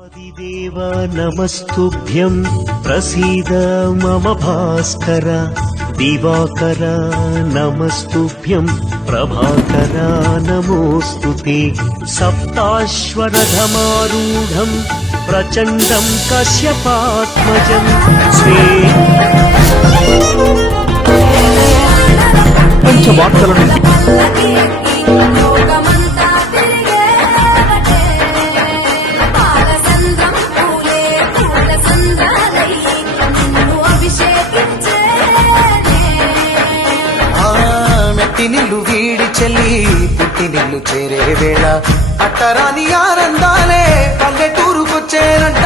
ఆదిదేవ నమస్తుభ్యం. ప్రసీద మమ భాస్కర. దివాకర నమస్తుభ్యం. ప్రభాకర నమోస్తు సప్తాశ్వరధమారూఢం. ప్రచండం కశ్యపాత్మజం. శ్రీ పంచవార్తలను చెల్లి పుట్టినిల్లు చేరే వేళ. అట్టరాని ఆనందాలే పల్లెటూరుకొచ్చేరంట.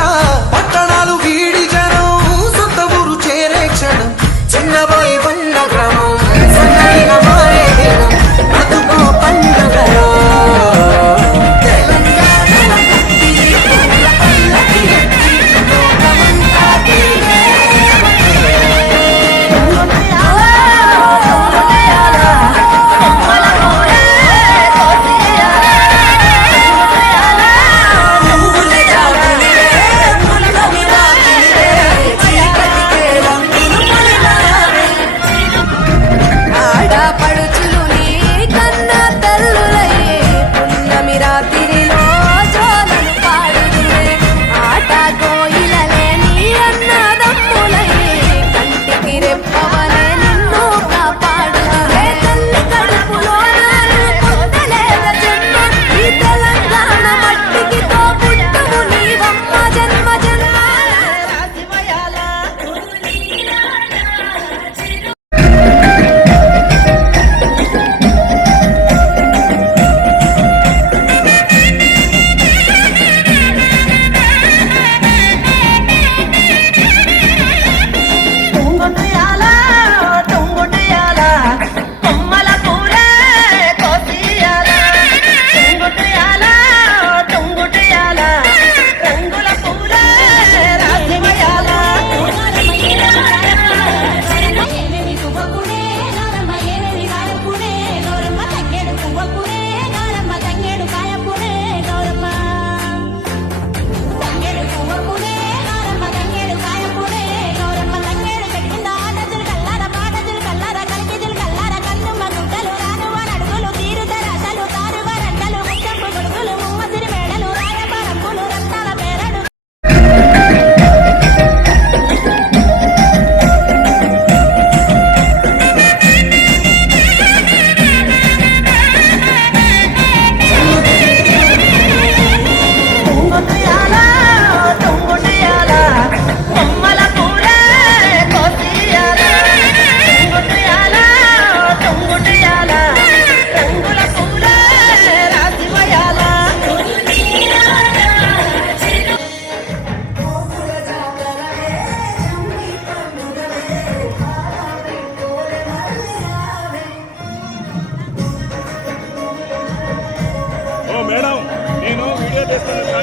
Gracias.